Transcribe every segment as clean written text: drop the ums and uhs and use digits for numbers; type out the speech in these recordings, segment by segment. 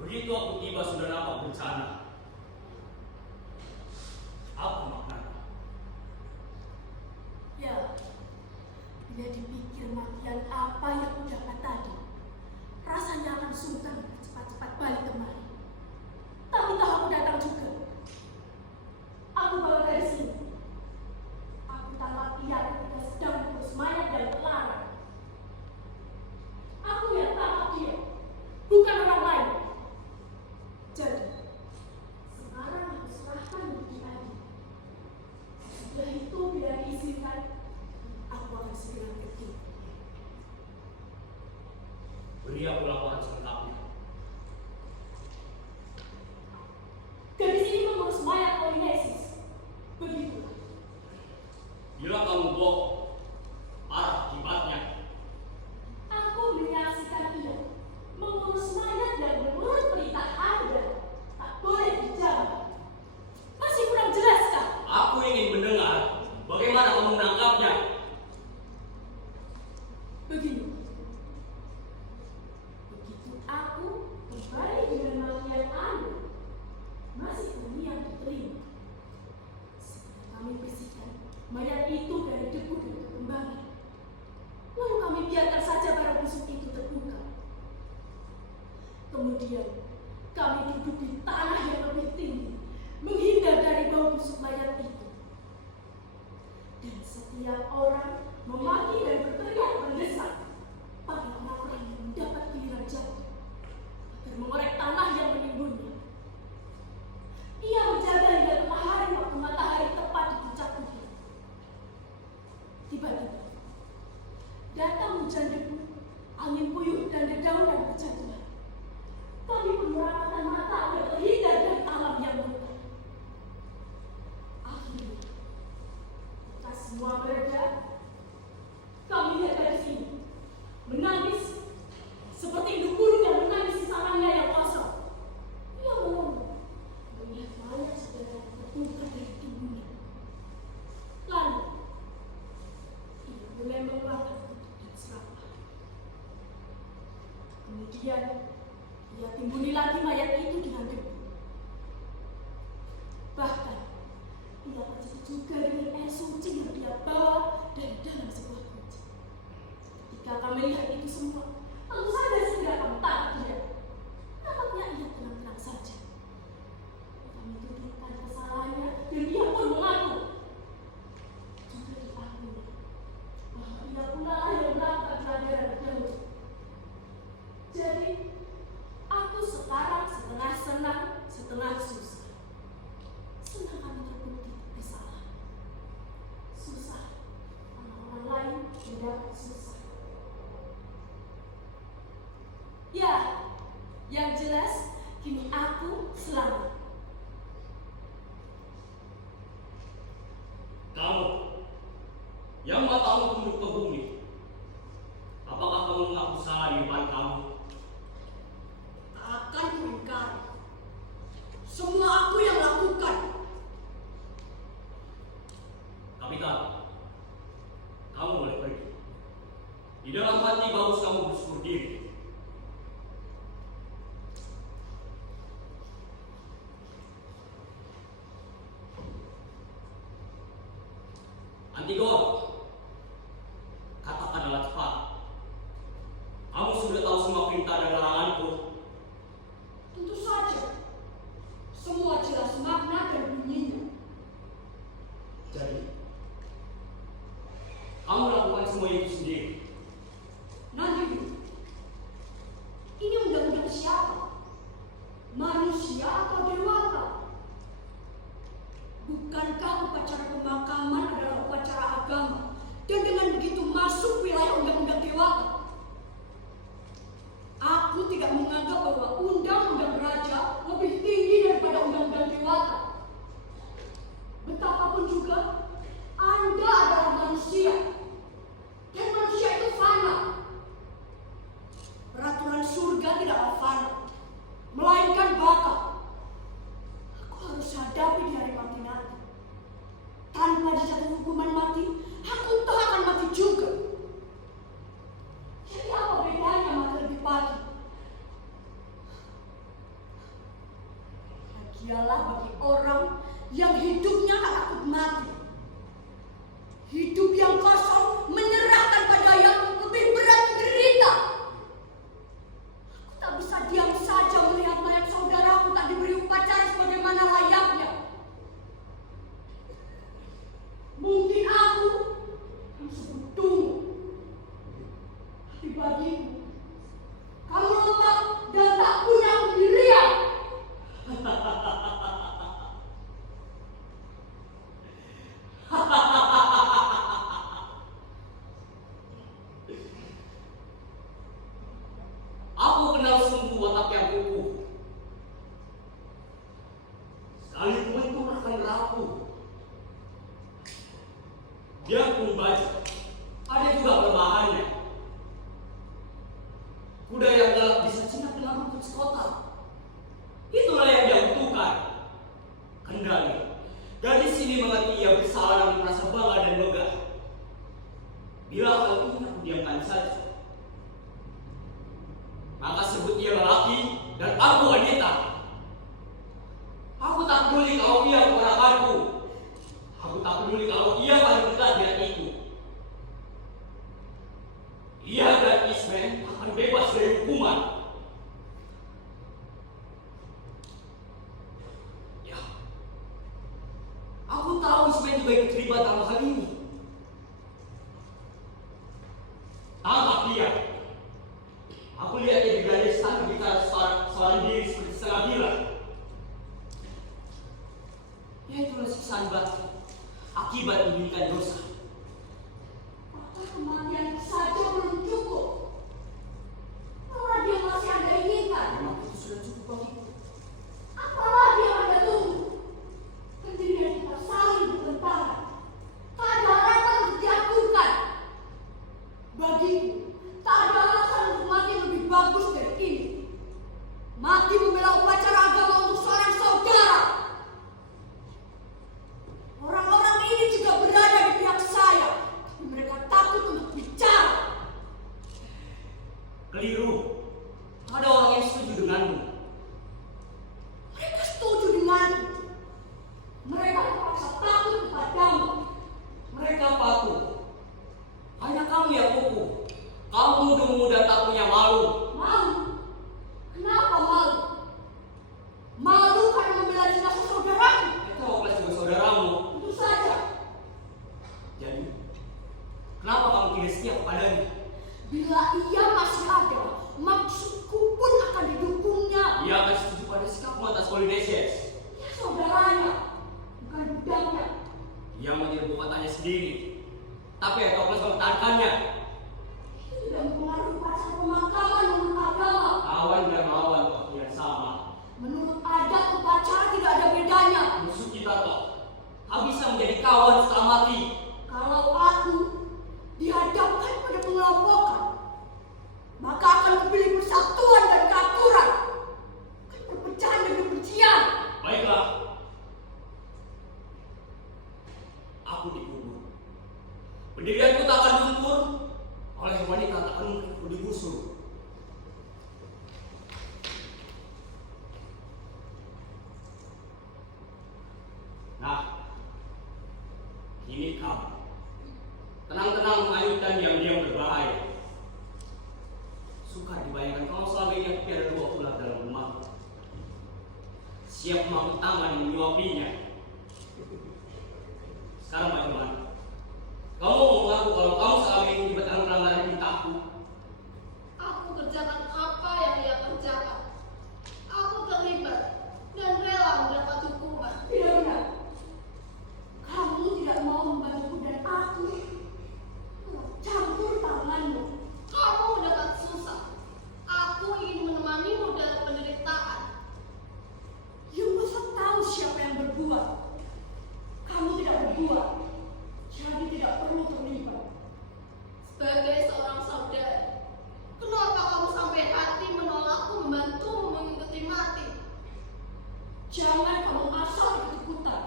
Begitu aku tiba sudah nampak bencana. Apa maknanya? Ya, bila dipikir makian apa yang ku dapat tadi, rasanya akan sungkan cepat-cepat balik kemari. Tapi tahu aku datang juga. Aku bawa dari sini. Aku tangkap dia ketika sedang mengurus mayat dan terlarang. Aku yang tangkap dia, bukan orang lain. Jadi, sekarang aku serahkan bukti Adi. Sesudah itu bila diizinkan, aku akan segera pergi. Beri aku laporan selengkapnya. Gadis ini mengurus mayat Polinesis. Begitulah. Bila kamu bohong, parah akibatnya. Aku menyaksikan ia mengurus mayat dan menurut perintah Anda tak boleh dijawab. Masih kurang jelas kah? Aku ingin mendengar bagaimana kamu menangkapnya. Begini. Begitu aku kembali dengan makian Anda, masih kami yang diterima. Setelah kami bersihkan mayat itu dari debu dan kekembangan. Lalu kami biarkan saja barang busuk itu terbuka. Kemudian kami duduk di tanah yang lebih tinggi, menghindar dari bau busuk mayat itu. Dan setiap orang memaki dan berteriak mendesak pada orang-orang yang mendapat giliran jatuh agar mengorek tanah yang menimbunnya. Ia menjaga hingga tengah hari waktu matahari tepat di puncak bukit. Tiba-tiba datang hujan debu, angin puyuh dan dedaunan berjatuhan. Kami pun merapatkan mata agar terhindar dari alam yang brutal. Akhirnya, kita semua mereda. Kami lihat dari sini, menangis seperti induk burung yang menangis di sarangnya yang kosong. Ia melongo, melihat mayat saudara terbuka dari tubuhnya. Lalu, ia mulai mengeluarkan kutub dan serapah. Kemudian, ia timbuni lagi mayat itu dengan debu. Bahkan, ia pergi juga dengan air suci yang dia bawa dari dalam sebuah kunci. Ketika kami melihat itu semua, tentu saja segera kami tangkap dia. Tampaknya ia tenang-tenang saja. Kami tuturkan kesalahannya dan ia pun mengaku. Juga diakui bahwa ia pula yang melakukan pelanggaran terdahulu. Jadi, aku sekarang setengah senang, setengah susah. Senang kami terbukti bersalah. Susah, orang-orang lain mendapat susah. Ya, yang jelas kini aku selamat. Kamu yang matamu tunduk ke bumi, apakah kamu mengaku salah di depan kamu? Akan kuingkari. Semua aku yang lakukan. Kapitan, kamu boleh pergi. Di dalam hati bagus kamu bersyukur diri. Antigone, katakanlah cepat. Kamu sudah tahu semua perintah dan laranganku. Tentu saja. Semua jelas makna dan bunyinya. Jadi, kamu lakukan semua itu sendiri. Nanti dulu. Ini undang-undang siapa? Manusia atau dewata? Bukankah upacara pemakaman adalah upacara agama dan dengan begitu masuk wilayah undang-undang dewata? Aku tidak menganggap bahwa undang-undang raja lebih tinggi daripada undang-undang dewata. Betapapun juga, Anda adalah manusia. Dan manusia itu fana. Peraturan surga tidaklah fana, melainkan bakal. Aku harus hadapi di hari mati nanti. Tanpa dijatuhi hukuman mati, aku toh akan mati juga. Jadi apa bedanya mati lebih pagi? ialah bagi orang yang hidupnya tak takut mati. Hidup yang kosong menyerahkan pada yang lebih berat menderita. Aku tak bisa diam saja melihat mayat saudaraku tak diberi upacara sebagaimana layaknya. Mungkin aku yang sebodohmu, tapi bagiku kamu lemah dan tak punya pendirian. Aku kenal sungguh watak yang kukuh. Sekali kumentur akan rapuh. Dia pun baca, ada juga kelemahannya. Kuda yang galak bisa jinak dengan rumput sekota. Itulah yang dia butuhkan. Kendali. Gadis ini mengerti ia bersalah dan merasa bangga dan megah. Bila hal ini aku diamkan saja, maka sebut ia lelaki dan aku wanita. Aku tak peduli kalau ia keponakanku. Aku tak peduli kalau ia paling dekat dengan itu. Ia dan Ismen akan bebas dari hukuman. Ya, aku tahu Ismen juga ikut terlibat dalam hal ini. Tangkap dia. Aku lihat dia berada di sana bicara soal diri seperti setengah gila. Ya itulah siksaan batin akibat menginginkan dosa. Apakah kematian saja belum cukup? Apalagi yang masih Anda inginkan? Memang itu sudah cukup bagiku. Apalagi yang Anda tunggu? Pendirian kita saling bertentangan. Tak ada harapan untuk diaturkan. Bagiku, tak ada alasan untuk mati lebih bagus dari ini. Mati membela upacara agama untuk seorang saudara. Orang-orang ini juga berada di pihak saya, tapi mereka takut untuk bicara. Keliru. Ada orang yang setuju denganmu. Mereka setuju denganku. Mereka terpaksa takut kepadamu. Mereka patuh. Hanya kamu yang kukuh. Kamu dungu dan tak punya malu. Malu? Kenapa malu? Malu karena membela jenazah saudaraku. Itu oleh sebagai saudaramu. Tentu saja. Jadi, kenapa kamu tidak setia kepadanya? Bila ia masih ada, maksudku pun akan didukungnya. Ia akan setuju pada sikapmu atas Polynesians. Ia saudaranya, bukan budaknya. Ia menjadi buatannya sendiri. Tapi atau plus mempertahankannya. Itu tidak mempengaruhi upacara pemakaman menurut agama. Kawan dan lawan waktu yang sama. Menurut adat upacara tidak ada bedanya. Musuh kita toh. Tak bisa menjadi kawan setelah mati. Kalau aku dihadapkan pada pengelompokan, maka akan kupilih persatuan dan keaturan, bukan perpecahan dan kebencian. Baiklah. Aku dikubur. Pendirianku tak akan luntur oleh wanita tak akan mungkin digusur. Nah, ini kamu. Tenang-tenang menghanyutkan diam-diam berbahaya. Suka dibayangkan kalau selama ini aku tiada dua ular dalam rumah. Siap mampu tangan menyuapinya. Sekarang bagaimana? Kamu mau mengaku kalau kamu selama ini terlibat dalam pelanggaran perintahku? Aku kerjakan apa yang ia kerjakan. Aku terlibat dan rela mendapat hukuman. Tidak benar. Kamu tidak mau membantuku dan aku campur tanganmu. Kamu mendapat susah. Aku ingin menemanimu dalam penderitaan. You masa tahu siapa yang berbuat. Kamu tidak berbuat, jadi tidak perlu terlibat. Sebagai seorang saudara, kenapa kamu sampai hati menolakku membantumu mengikuti mati? Jangan kamu asal ikut-ikutan.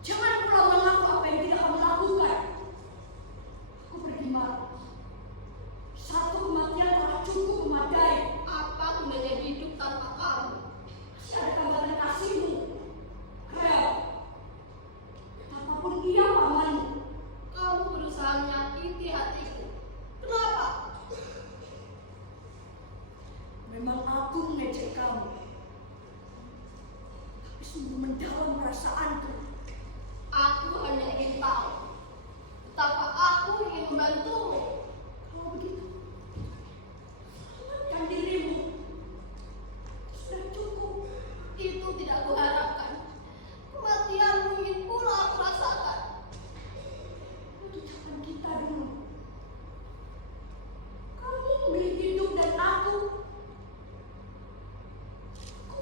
Jangan pula mengaku apa yang tidak kamu lakukan. Aku pergi mati. Satu kematian telah cukup memadai. Apa gunanya hidup tanpa Memang aku mengejek kamu. Tapi sungguh mendalam perasaanku. Aku hanya ingin tahu betapa aku ingin membantumu. Kalau begitu, selamatkan dirimu. Sudah cukup. Itu tidak kuharapkan. Kematianmu ingin pula aku rasakan. Itu jangan kita dulu. Kamu memilih hidup dan aku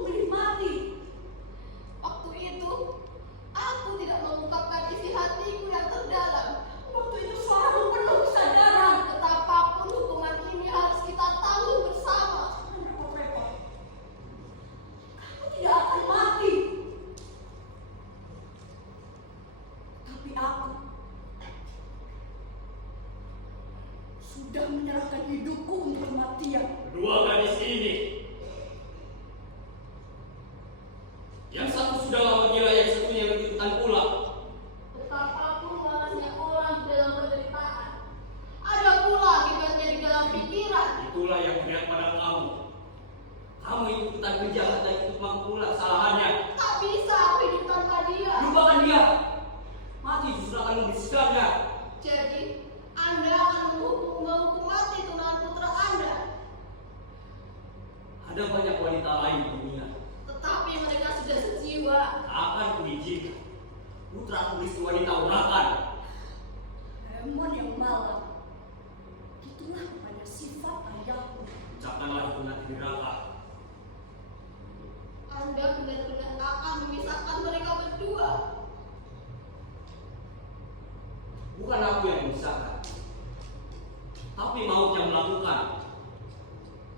memilih mati. Waktu itu, aku tidak mengungkapkan isi hatiku yang terdalam. Waktu itu suaramu penuh kesadaran. Betapapun hubungan ini harus kita tanggung bersama. Jangan repot-repot. Kamu tidak akan mati. Tapi aku sudah menyerahkan hidupku untuk kematian. Kedua gadis ini, yang satu sudah lama gila, yang satunya ikutan pula. Betapapun malasnya orang di dalam penderitaan, ada pula akibatnya di dalam pikiran. Itulah yang melihat pada kamu. Kamu ikutan kejahatan itu pula kesalahannya. Tak bisa aku hidup tanpa dia. Lupakan dia. Mati justru akan membisikkannya. Jadi, Anda akan menghukum mati tunangan putra Anda. Ada banyak wanita lain di dunia. Tetapi mereka sudah sejiwa. Akan kuizinkan putra istri wanita urakan. Remon yang malang. Itulah rupanya sifat ayahku. Ucapkanlah itu nanti di neraka. Anda benar-benar akan memisahkan mereka berdua. Bukan aku yang memisahkan, tapi maut yang melakukan.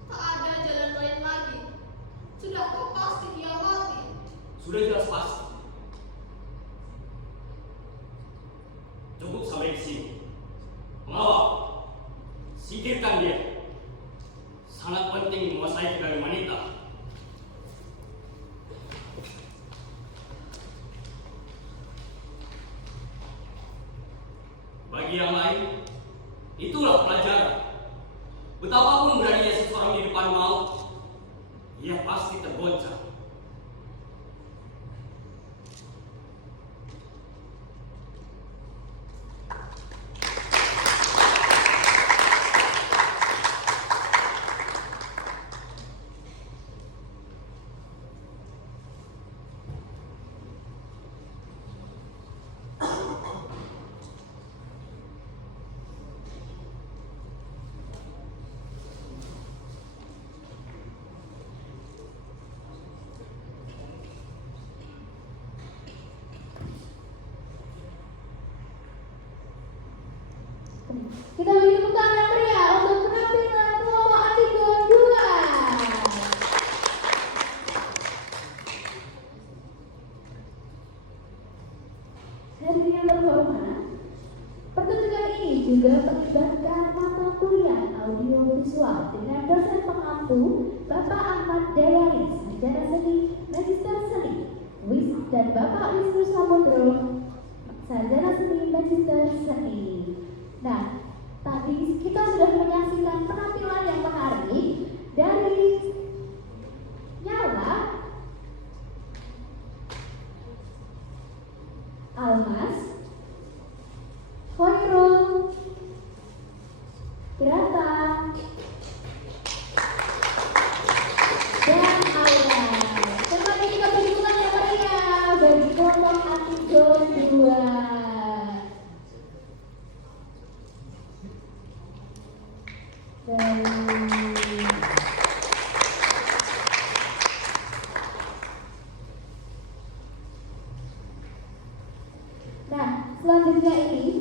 Tak ada jalan lain lagi. Sudah kau pasti dia mati. Sudah jelas pasti. Cukup sampai di sini. Pengawal, singkirkan dia. Sangat penting menguasai kendali wanita. Bagi yang lain, itulah pelajaran. Betapapun beraninya seseorang di depan maut, ia pasti tergoncang. Kita beri tepuk tangan yang meriah untuk penampilan kelompok Antigon 2. Hadirin yang terhormat, pertunjukan ini juga melibatkan mata kuliah audiovisual dengan dosen pengampu Bapak Ahmad Dayaris, sarjana seni, magister seni, dan Bapak Wisnu Samudro, sarjana seni, magister seni. Nah, tadi kita sudah menyaksikan penampilan yang menarik dari Nyala, Almas, Hoirul, Grata, dan Aura. Kembali kita berikan yang meriah bagi kelompok Antigon 2. Nah, selanjutnya ini